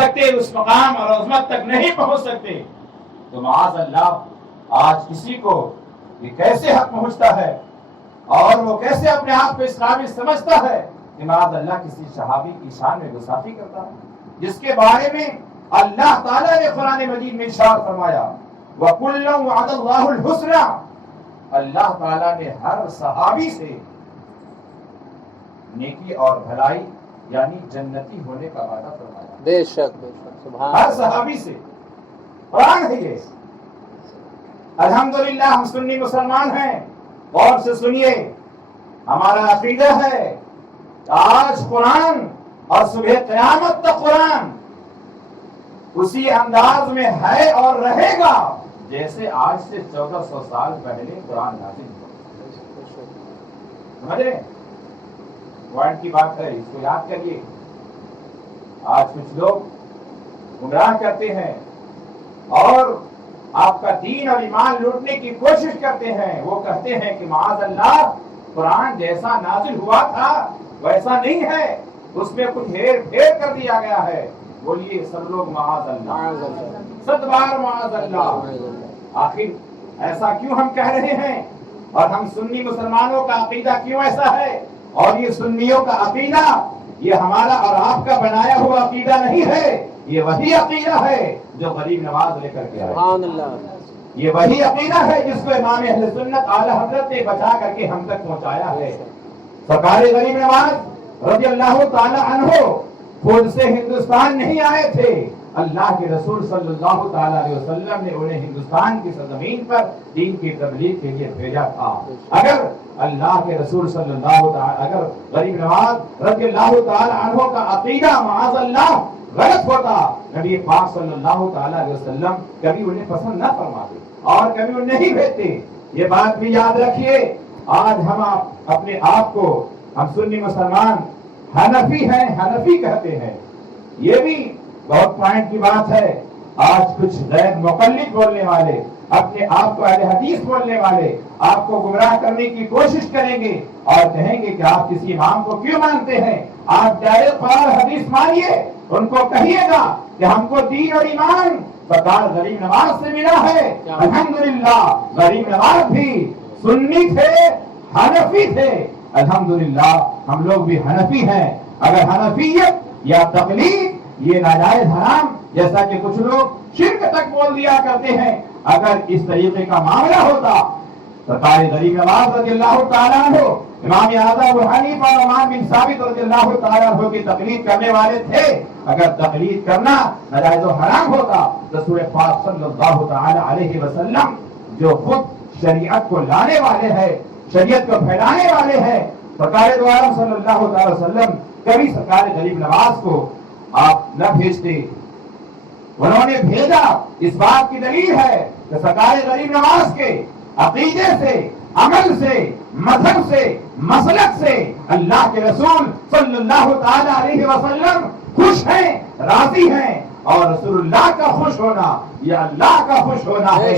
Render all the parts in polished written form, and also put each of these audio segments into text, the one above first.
سکتے، اس مقام اور عظمت تک نہیں پہنچ سکتے، تو معاذ اللہ آج کسی کو یہ کیسے حق پہنچتا ہے اور وہ کیسے اپنے آپ کو اس قابل سمجھتا ہے کہ معاذ اللہ کسی صحابی کی شان میں گستاخی کرتا ہے، جس کے بارے میں اللہ تعالیٰ نے قرآن مجید میں ارشاد فرمایا وَكُلًّا وَعَدَ اللَّهُ الْحُسْنَى، اللہ تعالیٰ نے ہر صحابی سے نیکی اور بھلائی یعنی جنتی ہونے کا وعدہ فرمایا، بے شک سبحان ہر صحابی سے، قرآن ہے یہ۔ الحمدللہ ہم سنی مسلمان ہیں، غور سے سنیے، ہمارا عقیدہ ہے کہ آج قرآن اور صبح قیامت تک قرآن اسی انداز میں ہے اور رہے گا جیسے آج سے 1400 سال پہلے قرآن نازل ہوا۔ سمجھے پوائنٹ کی بات ہے، اس کو یاد کریے۔ آج کچھ لوگ گمراہ کرتے ہیں اور آپ کا دین اور ایمان لوٹنے کی کوشش کرتے ہیں، وہ کہتے ہیں کہ معاذ اللہ قرآن جیسا نازل ہوا تھا ویسا نہیں ہے، اس میں کچھ ہیر پھیر کر دیا گیا ہے۔ بولیے سب لوگ معاذ اللہ، 100 بار معاذ اللہ۔ آخر ایسا کیوں ہم کہہ رہے ہیں اور ہم سنی مسلمانوں کا عقیدہ کیوں ایسا ہے؟ اور یہ سنیوں کا عقیدہ یہ ہمارا اور آپ کا بنایا ہوا عقیدہ نہیں ہے، یہ وہی عقیدہ ہے جو غریب نواز لے کر کے آئے، سبحان اللہ۔ یہ وہی عقیدہ ہے جس کو امام اہل سنت اعلی حضرت نے بچا کر کے ہم تک پہنچایا ہے۔ سرکار غریب نواز رضی اللہ تعالی عنہ خود سے ہندوستان نہیں آئے تھے، اللہ کے رسول صلی اللہ تعالی علیہ وسلم نے انہیں ہندوستان کی سرزمین پر دین کی تبلیغ کے لیے بھیجا تھا۔ اگر اللہ کے رسول صلی اللہ تعالی اگر غریب نواز رضی اللہ تعالی عنہ کا عقیدہ معاذ اللہ غلط ہوتا، نبی پاک صلی اللہ تعالی علیہ وسلم کبھی انہیں پسند نہ فرماتے اور کبھی انہیں نہیں بھیجتے۔ یہ بات بھی یاد رکھیے، آج ہم اپنے آپ کو ہم سنی مسلمان حنفی ہیں، حنفی کہتے ہیں، یہ بھی بہت پوائنٹ کی بات ہے۔ آج کچھ غیر مقلد بولنے والے، اپنے آپ کو اہل حدیث بولنے والے آپ کو گمراہ کرنے کی کوشش کریں گے اور کہیں گے کہ آپ کسی امام کو کیوں مانتے ہیں؟ آپ ڈائریکٹ قرآن حدیث مانیے، ان کو کہیے گا کہ ہم کو دین اور ایمان سرکار غریب نواز سے ملا ہے۔ الحمدللہ غریب نواز بھی سنی تھے، حنفی تھے، الحمدللہ ہم لوگ بھی حنفی ہیں۔ اگر حنفیت یا تقلید یہ ناجائز حرام، جیسا کہ کچھ لوگ شرک تک بول دیا کرتے ہیں، اگر اس طریقے کا معاملہ ہوتا، سرکار غریب نواز رضی اللہ تعالیٰ عنہ، امام اعظم ابو حنیفہ اور نعمان بن ثابت رضی اللہ تعالیٰ عنہ کی تقلید کرنے والے تھے۔ اگر تقلید کرنا ناجائز و حرام ہوتا، رسول پاک صلی اللہ تعالیٰ علیہ وسلم جو خود شریعت کو لانے والے ہیں، شریعت کو پھیلانے والے ہیں، سرکار دو عالم صلی اللہ تعالی وسلم کبھی سرکار غریب نواز کو آپ نہ بھیجتے۔ انہوں نے بھیجا، اس بات کی دلیل ہے کہ سرکار غریب نواز کے عقیدے سے، عمل سے، مذہب سے، مسلک سے اللہ کے رسول صلی اللہ تعالی علیہ وسلم خوش ہیں، راضی ہیں، اور رسول اللہ کا خوش ہونا یہ اللہ کا خوش ہونا ہے۔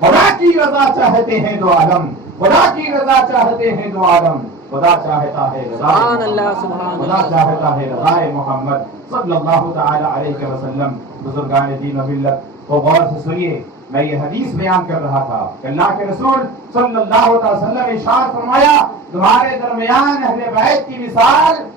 خدا کی رضا چاہتے ہیں دو عالم، خدا کی رضا چاہتے ہیں دو عالم، خدا چاہتا ہے رضا محمد، خدا چاہتا ہے رضا محمد صلی اللہ تعالی علیہ وسلم۔ بزرگان دین و ملت کو غور سے سنیے، میں یہ حدیث بیان کر رہا تھا کہ اللہ کے رسول صلی اللہ علیہ وسلم نے ارشاد فرمایا تمہارے درمیان اہل بیت کی مثال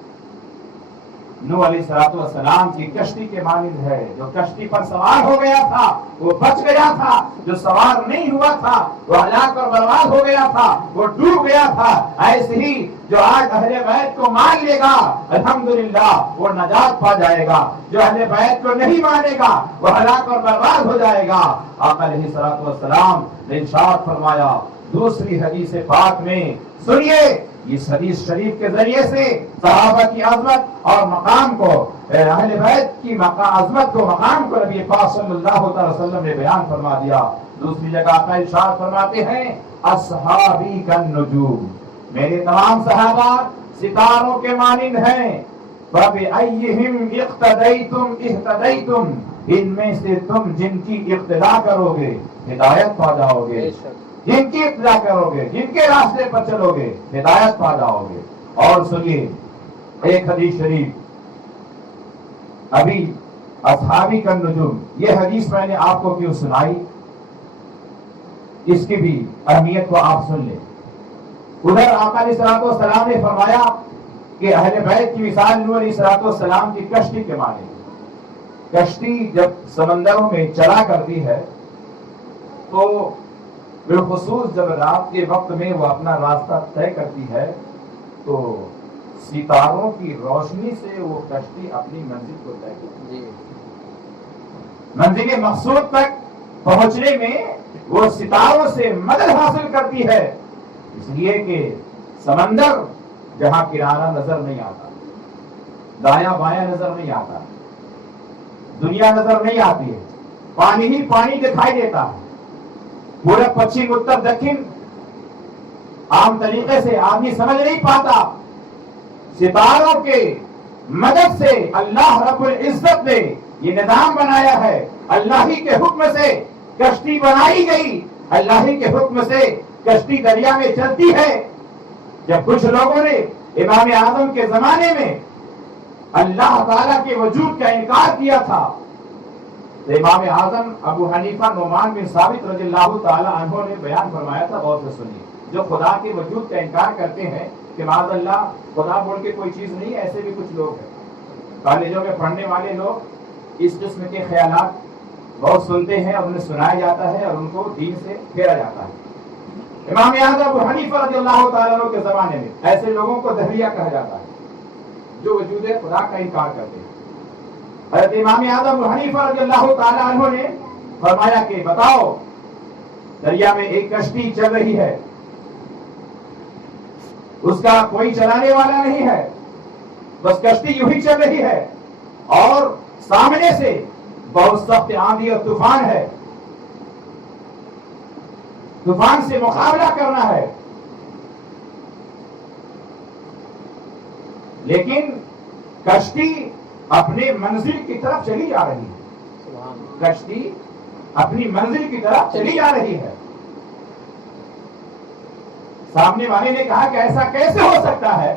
نوح علیہ السلام کی کشتی کے مانند ہے۔ جو کشتی پر سوار ہو گیا تھا وہ بچ گیا تھا، جو سوار نہیں ہوا تھا وہ ہلاک اور برباد ہو گیا تھا، وہ ڈوب گیا تھا۔ ایسے ہی جو آج اہل بیت کو مان لے گا الحمدللہ وہ نجات پا جائے گا، جو اہل بیت کو نہیں مانے گا وہ ہلاک اور برباد ہو جائے گا۔ آقا علیہ السلام نے ارشاد فرمایا دوسری حدیث پاک میں، سنیے اس حدیث شریف کے ذریعے سے صحابہ کی عظمت اور مقام کو، اہل بیت کی عظمت کو، مقام کو نبی پاک صلی اللہ علیہ وسلم نے بیان فرما دیا۔ دوسری جگہ پر ارشاد فرماتے ہیں اصحابی کالنجوم، میرے تمام صحابہ ستاروں کے مانند ہیں۔ فَبِأَيِّهِمْ اقْتَدَيْتُمْ اهْتَدَيْتُمْ، ان میں سے تم جن کی اقتداء کرو گے ہدایت پا جاؤ گے، جن کی اقتداء کرو گے، جن کے راستے پر چلو گے ہدایت پا جاؤ گے۔ اور سنیے ایک حدیث شریف ابھی اصحابی کا نجوم، یہ حدیث میں نے آپ کو کیوں سنائی، اس کی بھی اہمیت کو آپ سن لیں۔ ادھر آقا علیہ الصلوۃ والسلام نے فرمایا کہ اہل بیت کی مثال نوح علیہ الصلوۃ والسلام کی کشتی کے معنی۔ کشتی جب سمندروں میں چلا کرتی ہے تو بالخصوص جب رات کے وقت میں وہ اپنا راستہ طے کرتی ہے تو ستاروں کی روشنی سے وہ کشتی اپنی منزل کو طے کرتی ہے۔ منزل مقصود تک پہنچنے میں وہ ستاروں سے مدد حاصل کرتی ہے، اس لیے کہ سمندر جہاں کنارہ نظر نہیں آتا، دایاں بایاں نظر نہیں آتا، دنیا نظر نہیں آتی ہے، پانی ہی پانی دکھائی دیتا ہے، پورا پچھم اتر دکھن عام طریقے سے آدمی سمجھ نہیں پاتا۔ ستاروں کے مدد سے اللہ رب العزت نے یہ نظام بنایا ہے، اللہ ہی کے حکم سے کشتی بنائی گئی، اللہ ہی کے حکم سے کشتی دریا میں چلتی ہے۔ جب کچھ لوگوں نے امام اعظم کے زمانے میں اللہ تعالیٰ کے وجود کا انکار کیا تھا تو امام اعظم ابو حنیفہ نعمان بن ثابت رضی اللہ تعالی عنہ نے بیان فرمایا تھا، غور سے سنیے۔ جو خدا کے وجود کا انکار کرتے ہیں کہ معاذ اللہ خدا بول کے کوئی چیز نہیں، ایسے بھی کچھ لوگ ہیں۔ کالجوں میں پڑھنے والے لوگ اس قسم کے خیالات بہت سنتے ہیں اور انہیں سنایا جاتا ہے اور ان کو دین سے پھیرا جاتا ہے۔ امام اعظم ابو حنیفہ رضی اللہ تعالیٰ عنہ کے زمانے میں ایسے لوگوں کو دہریہ کہا جاتا ہے جو وجود خدا کا انکار کرتے ہیں۔ حضرت امام اعظم ابو حنیفہ رضی اللہ تعالیٰ عنہ نے فرمایا کہ بتاؤ، دریا میں ایک کشتی چل رہی ہے، اس کا کوئی چلانے والا نہیں ہے، بس کشتی یوں ہی چل رہی ہے اور سامنے سے بہت سخت آندھی اور طوفان ہے، طوفان سے مقابلہ کرنا ہے، لیکن کشتی اپنے منزل کی طرف چلی جا رہی ہے، کشتی اپنی منزل کی طرف چلی جا رہی ہے۔ سامنے والے نے کہا کہ ایسا کیسے ہو سکتا ہے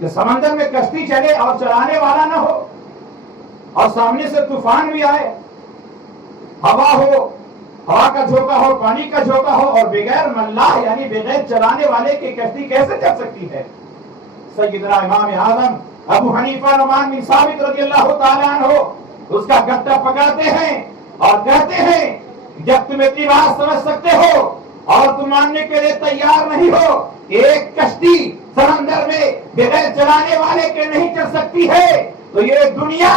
کہ سمندر میں کشتی چلے اور چلانے والا نہ ہو اور سامنے سے طوفان بھی آئے، ہوا ہو، ہوا کا جھونکا ہو، پانی کا جھونکا ہو، اور بغیر ملاح یعنی بغیر چلانے والے کی کشتی کیسے چل سکتی ہے؟ سیدنا امام اعظم ابو حنیفہ نعمان بن ثابت رضی اللہ تعالیٰ عنہ اس کا گٹا پکڑتے ہیں اور کہتے ہیں جب تم اتنی بات سمجھ سکتے ہو اور تم ماننے کے لیے تیار نہیں ہو ایک کشتی سمندر میں بغیر چلانے والے کے نہیں چل سکتی ہے تو یہ دنیا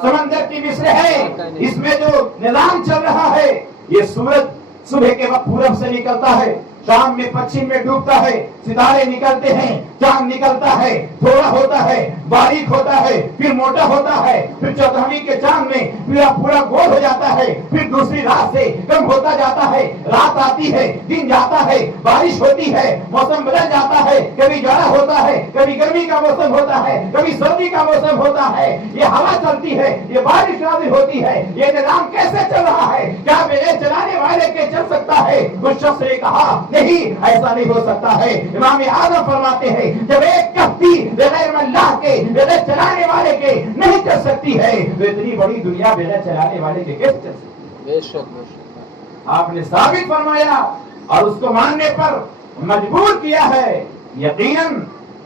سمندر کی مثل ہے، اس میں جو نظام چل رہا ہے، یہ سورج صبح کے وقت پورب سے نکلتا ہے، شام میں پچھم میں ڈوبتا ہے، ستارے نکلتے ہیں، چاند نکلتا ہے، تھوڑا ہوتا ہے، باریک ہوتا ہے، پھر موٹا ہوتا ہے، پھر چودھویں کے چاند میں پورا گول ہو جاتا ہے، پھر دوسری رات سے کم ہوتا جاتا ہے، رات آتی ہے، دن جاتا ہے، بارش ہوتی ہے، موسم بدل جاتا ہے، کبھی جاڑا ہوتا ہے، کبھی گرمی کا موسم ہوتا ہے، کبھی سردی کا موسم ہوتا ہے، یہ ہوا چلتی ہے، یہ بارش نازل ہوتی ہے، یہ نظام کیسے چل رہا ہے؟ کیا بغیر چلانے والے کے چل سکتا ہے؟ اس شخص نے کہا نہیں، ایسا نہیں ہو سکتا ہے۔ امام اعظم فرماتے ہیں جب ایک کشتی بغیر اللہ کے بغیر چلانے والے کے نہیں چل سکتی ہے تو اتنی بڑی دنیا بغیر چلانے والے کے کیسے چل سکتی ہے؟ بے شک آپ نے ثابت فرمایا اور اس کو ماننے پر مجبور کیا ہے۔ یقیناً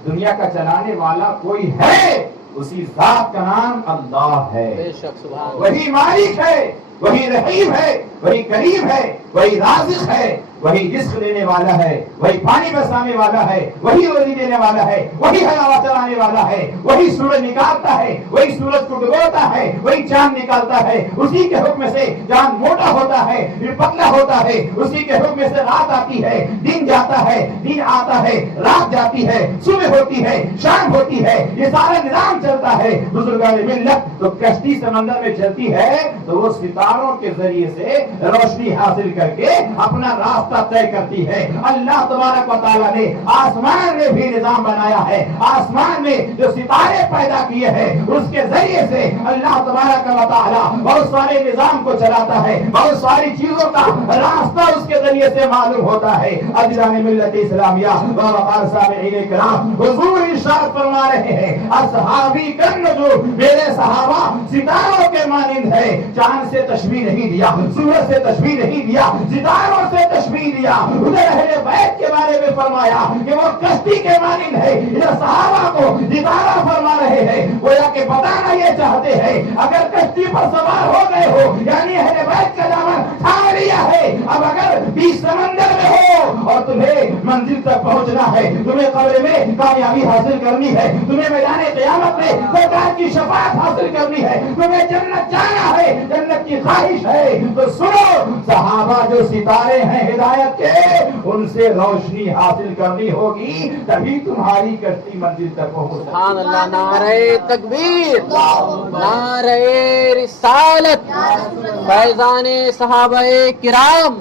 دنیا کا چلانے والا کوئی ہے، اسی ذات کا نام اللہ ہے، بے شک سبحان، وہی مالک ہے، وہی رحیم ہے، وہی کریم ہے، وہی رازق ہے، وہی رزق دینے والا ہے، وہی پانی برسانے والا ہے، وہی روزی دینے والا ہے، وہی ہوا چلانے والا ہے، وہی سورج نکالتا ہے، وہی سورج کو ڈبوتا ہے، وہی چاند نکالتا ہے، اسی کے حکم سے چاند موٹا ہوتا ہے پھر پتلا ہوتا ہے، اسی کے حکم سے رات آتی ہے، دن جاتا ہے، دن آتا ہے، رات جاتی ہے، صبح ہوتی ہے، شام ہوتی ہے، یہ سارا نظام چلتا ہے۔ بزرگان ملت تو کشتی سمندر میں چلتی ہے تو وہ ستاروں کے ذریعے سے روشنی حاصل کر کے اپنا راستہ راستہ طے کرتی ہے۔ اللہ تبارک و تعالیٰ نے آسمان میں بھی نظام بنایا ہے، آسمان میں جو ستارے پیدا کیے ہیں اس کے ذریعے سے اللہ تبارک و تعالیٰ بہت سارے نظام کو چلاتا ہے، بہت ساری چیزوں کا راستہ اس کے ذریعے سے معلوم ہوتا ہے۔ عزیزان ملت اسلامیہ و وقار سامعین کرام، حضور ارشاد فرما رہے ہیں اصحابی کالنجوم، میرے صحابہ ستاروں کے مانند ہے۔ چاند سے تشبیہ نہیں دیا، سورج سے تشبیہ نہیں دیا، ستاروں سے تشبیہ دیا۔ ادھر اہل بیت کے بارے میں فرمایا کہ وہ کشتی کے مانند ہے، ادھر صحابہ کو ستارہ فرما رہے ہیں۔ گویا کہ بتانا یہ چاہتے ہیں اگر کشتی پر سوار ہو گئے ہو یعنی اہل بیت کا دامن تھام لیا ہے، اب اگر بیچ سمندر میں ہو اور تمہیں منزل تک پہنچنا ہے، تمہیں قبر میں کامیابی حاصل کرنی ہے، تمہیں میدان قیامت میں سرکار کی شفاعت حاصل کرنی ہے، تمہیں جنت جانا ہے، جنت کی خواہش ہے، تو سنو صحابہ جو ستارے ہیں ہدایت کے، ان سے روشنی حاصل کرنی ہوگی، تبھی تمہاری کشتی منزل تک پہنچ۔ سبحان اللہ، نعرہ تکبیر، نعرہ رسالت، فیضان صحابہ کرام،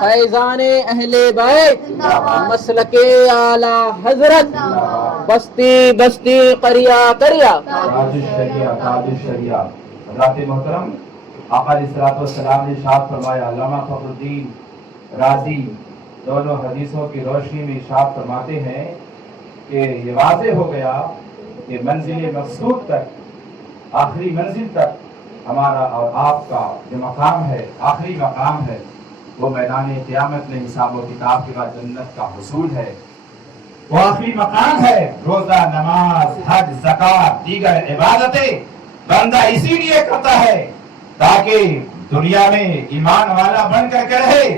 فیضان اہل بیت، مسلک اعلی حضرت، بستی بستی قریہ قریہ، تاج الشریعہ، تاج الشریعہ۔ حضرات محترم، آقا علیہ الصلوۃ والسلام نے ارشاد فرمایا، علامہ فخر الدین رازی دونوں حدیثوں کی روشنی میں ارشاد فرماتے ہیں کہ یہ واضح ہو گیا کہ منزل مقصود تک، آخری منزل تک ہمارا اور آپ کا جو مقام ہے، آخری مقام ہے، وہ میدان قیامت میں حساب و کتاب کے بعد جنت کا حصول ہے۔ وہ آخری مقام ہے۔ روزہ، نماز، حج، زکوٰۃ، دیگر عبادتیں بندہ اسی لیے کرتا ہے تاکہ دنیا میں ایمان والا بن کر کے رہے،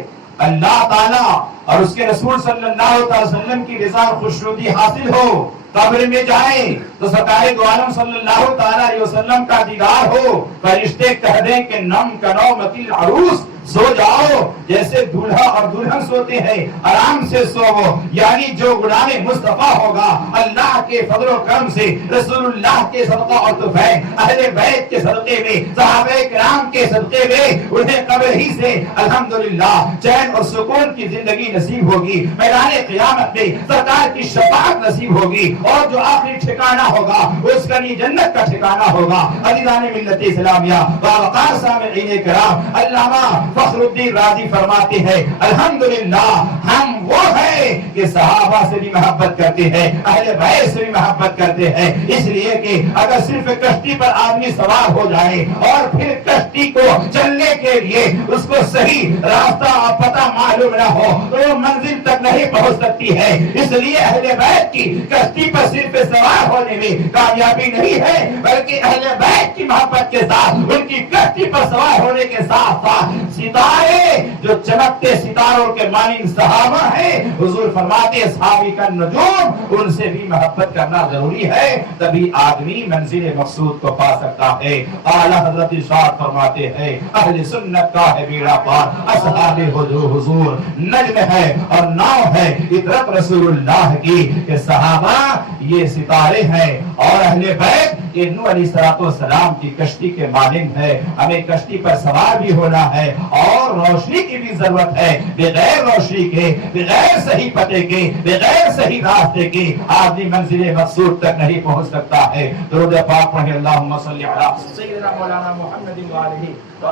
اللہ تعالیٰ اور اس کے رسول صلی اللہ علیہ وسلم کی رضا اور خوشنودی حاصل ہو، قبر میں جائیں تو سرکار دو عالم صلی اللہ تعالیٰ علیہ وسلم کا دیدار ہو، فرشتے کہہ دیں کہ نم کنومت العروس، سو جاؤ جیسے دولہا اور دلہن سوتے ہیں، آرام سے سوو۔ یعنی جو غلام مصطفیٰ ہوگا اللہ کے فضل و کرم سے، رسول اللہ کے صدقہ اور طفیل، اہل بیت کے صدقے میں، صحابہ کرام کے صدقے میں انہیں قبر ہی سے الحمدللہ چین اور سکون کی زندگی نصیب ہوگی، میدان قیامت میں سرکار کی شفاعت نصیب ہوگی، اور جو آخری ٹھکانہ ہوگا اس کا یہ جنت کا ٹھکانہ ہوگا۔ عزیزان ملت اسلامیہ و وقار سامعین کرام، علامہ فخر الدین رازی فرماتے ہیں الحمدللہ ہم وہ ہیں کہ صحابہ سے بھی محبت کرتے ہیں، اہل بیت سے بھی محبت کرتے ہیں، اس لیے کہ اگر صرف کشتی پر آدمی سوار ہو جائے اور پھر کشتی کو چلنے کے لیے اس کو صحیح راستہ اور پتہ معلوم نہ ہو تو وہ منزل تک نہیں پہنچ سکتی ہے۔ اس لیے اہل بیت کی کشتی پر صرف سوار ہونے میں کامیابی نہیں ہے، بلکہ اہل بیت کی محبت کے ساتھ ان کی کشتی پر سوار ہونے کے ساتھ ساتھ ستارے جو چمکتے ستاروں کے مانند صحابہ ہیں، حضور فرماتے صحابی کا نجوم، ان سے بھی محبت کرنا ضروری ہے، تبھی آدمی منزل مقصود کو پا سکتا ہے۔ اعلیٰ حضرت ارشاد فرماتے ہیں اہل سنت کا ہے بیڑا پار، اصحاب حضور نجم ہے اور ناؤ ہے اطرت رسول اللہ کی، کہ صحابہ یہ ستارے ہیں اور اہل بیت یہ نوح علیہ السلام کی کشتی کے مانند ہے۔ ہمیں کشتی پر سوار بھی ہونا ہے اور روشنی کی بھی ضرورت ہے، بغیر روشنی کے، بغیر صحیح پتے کے، بغیر صحیح راستے کے آدمی منزل مقصود تک نہیں پہنچ سکتا ہے۔ درود پاک پڑھیں، اللہم صلی علی سیدنا مولانا محمد وآلہ